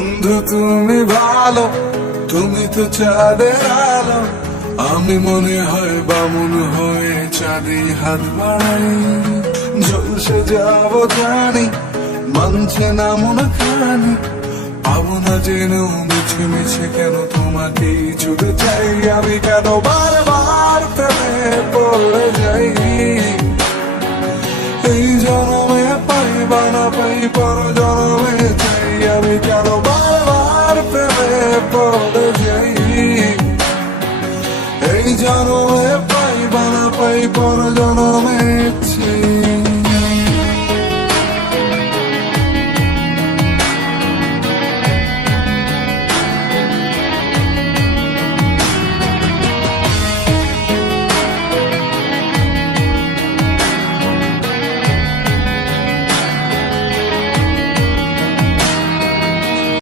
বন্ধু তুমি ভালো, তুমি তো চাঁদের আলো। আমি মনে হয় বামুন হয়ে চাঁদে হাত বাড়াই। ঝলসে যাব জানি, মানছে না মন খানি। পাবো না জেনেও মিছে মিছে কেন তোমাকেই ছুটে চাই। আমি কেন বারবার প্রেমে পড়ে যাই। এই জনমে পাই বা না পাই, পর জনমে চাই। আমি কেন বারবার প্রেমে পড়ে যাই। এই জনমে পাই বা না পাই, পর জনমে